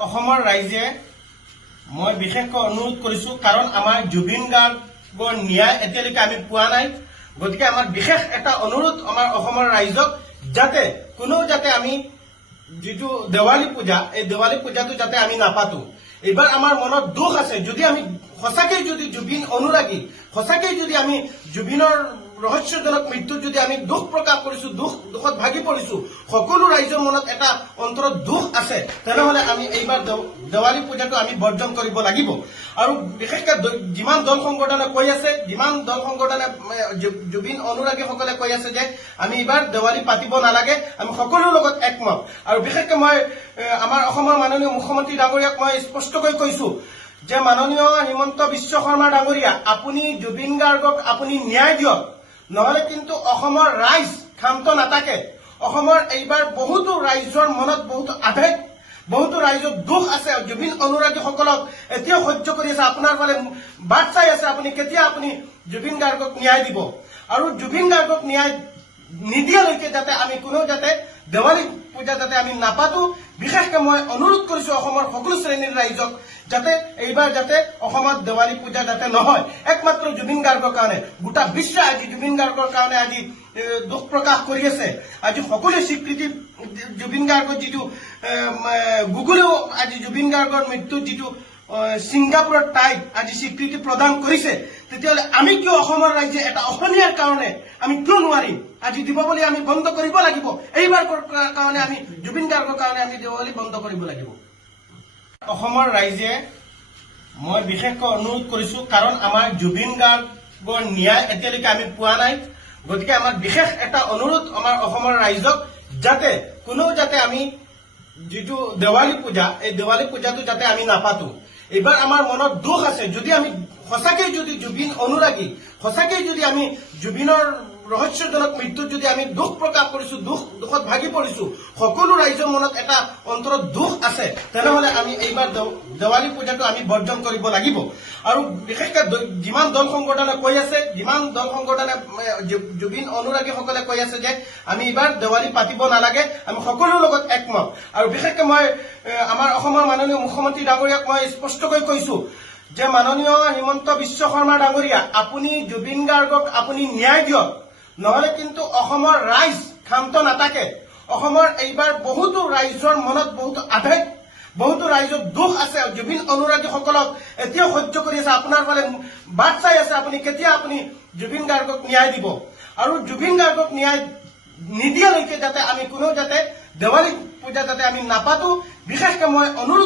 অসমৰ ৰাইজে মই বিশেষকৈ অনুৰোধ কৰিছো কাৰণ আমাৰ জুবিন গাৰ্গৰ ন্যায় এতিয়ালৈকে আমি পোৱা নাই গতিকে আমাৰ বিশেষ এটা অনুৰোধ আমাৰ অসমৰ ৰাইজক যাতে কোনো যাতে আমি যেটো দেৱালী পূজা এই দেৱালী পূজাটো যাতে আমি নাপাতো এবাৰ আমাৰ মনত দুখ আছে যদি আমি সঁচাকৈ যদি জুবিন অনুৰাগী সঁচাকৈ যদি আমি জুবিনৰ ৰহস্যজনক মৃত্যু যদি আমি দুখ প্ৰকাশ কৰিছো দুখত ভাগি পৰিছো সকলো ৰাইজৰ মনত এটা অন্তৰত দুখ আছে তেনেহলে আমি এইবাৰ দেৱালী পূজাটো আমি বৰ্জন কৰিব লাগিব আৰু বিশেষকৈ যিমান দল সংগঠনে কৈ আছে যিমান দল সংগঠনে জুবিন অনুৰাগীসকলে কৈ আছে যে আমি এইবাৰ দেৱালী পাতিব নালাগে আমি সকলোৰ লগত একমত আৰু বিশেষকৈ মই আমাৰ অসমৰ মাননীয় মুখ্যমন্ত্ৰী ডাঙৰীয়াক মই স্পষ্টকৈ কৈছো যে মাননীয় হিমন্ত বিশ্ব শৰ্মা ডাঙৰীয়া আপুনি জুবিন গাৰ্গক আপুনি ন্যায় দিয়ক নহলে কিন্তু অসমৰ ৰাইজ ক্ষান্ত নাথাকে অসমৰ এইবাৰ বহুতো ৰাইজৰ মনত বহুতো আবেগ বহুতো ৰাইজৰ দুখ আছে জুবিন অনুৰাগীসকলক এতিয়াও সহ্য কৰি আছে আপোনাৰ ফালে বাট চাই আছে আপুনি কেতিয়া আপুনি জুবিন গাৰ্গক ন্যায় দিব আৰু জুবিন গাৰ্গক ন্যায় নিদিয়ালৈকে যাতে আমি কোনো যাতে দেৱালী পূজা যাতে আমি নাপাতো বিশেষকৈ মই অনুৰোধ কৰিছো অসমৰ সকলো শ্ৰেণীৰ ৰাইজক যাতে এইবাৰ যাতে অসমত দেৱালী পূজা যাতে নহয় একমাত্ৰ জুবিন গাৰ্গৰ কাৰণে গোটা বিশ্ব আজি জুবিন গাৰ্গৰ কাৰণে আজি দুখ প্ৰকাশ কৰি আছে আজি সকলোৱে স্বীকৃতি জুবিন গাৰ্গৰ যেটো গুগলেও আজি জুবিন গাৰ্গৰ মৃত্যু যেটো সিংগাপুৰৰ টাইপ আজি স্বীকৃতি প্ৰদান কৰিছে তেতিয়াহলে আমি কিয় অসমৰ ৰাইজে এটা অসমীয়াৰ কাৰণে আমি কিয় নোৱাৰিম আজি দীপাৱলী আমি বন্ধ কৰিব লাগিব এইবাৰ কাৰণে আমি জুবিন গাৰ্গৰ কাৰণে আমি দেৱালী বন্ধ কৰিব লাগিব অসমৰ ৰাইজে মই বিশেষকৈ অনুৰোধ কৰিছো কাৰণ আমাৰ জুবিন গাৰ্গৰ ন্যায় এতিয়ালৈকে আমি পোৱা নাই গতিকে আমাৰ বিশেষ এটা অনুৰোধ আমাৰ অসমৰ ৰাইজক যাতে কোনো যাতে আমি যেটো দেৱালী পূজা এই দেৱালী পূজাটো যাতে আমি নাপাতো এবাৰ আমাৰ মনত দুখ আছে যদি আমি সঁচাকৈ যদি জুবিন অনুৰাগী সঁচাকৈ যদি আমি জুবিনৰ ৰহস্যজনক মৃত্যু যদি আমি দুখ প্ৰকাশ কৰিছো দুখত ভাগি পৰিছো সকলো ৰাইজৰ মনত এটা অন্তৰত দুখ আছে তেনেহলে আমি এইবাৰ দেৱালী পূজাটো আমি বৰ্জন কৰিব লাগিব আৰু বিশেষকৈ যিমান দল সংগঠনে কৈ আছে যিমান দল সংগঠনে জুবিন অনুৰাগীসকলে কৈ আছে যে আমি এইবাৰ দেৱালী পাতিব নালাগে আমি সকলোৰ লগত একমত আৰু বিশেষকৈ মই আমাৰ অসমৰ মাননীয় মুখ্যমন্ত্ৰী ডাঙৰীয়াক মই স্পষ্টকৈ কৈছো যে মাননীয় হিমন্ত বিশ্ব শৰ্মা ডাঙৰীয়া আপুনি জুবিন গাৰ্গক আপুনি ন্যায় দিয়ক নহলে কিন্তু অসমৰ ৰাইজ ক্ষান্ত নাথাকে অসমৰ এইবাৰ বহুতো ৰাইজৰ মনত বহুতো আবেগ বহুতো ৰাইজৰ দুখ আছে জুবিন অনুৰাগীসকলক এতিয়াও সহ্য কৰি আছে আপোনাৰ ফালে বাট চাই আছে আপুনি কেতিয়া আপুনি জুবিন গাৰ্গক ন্যায় দিব আৰু জুবিন গাৰ্গক ন্যায় নিদিয়ালৈকে যাতে আমি কোনো যাতে দেৱালী পূজা যাতে আমি নাপাতো বিশেষকৈ মই অনুৰোধ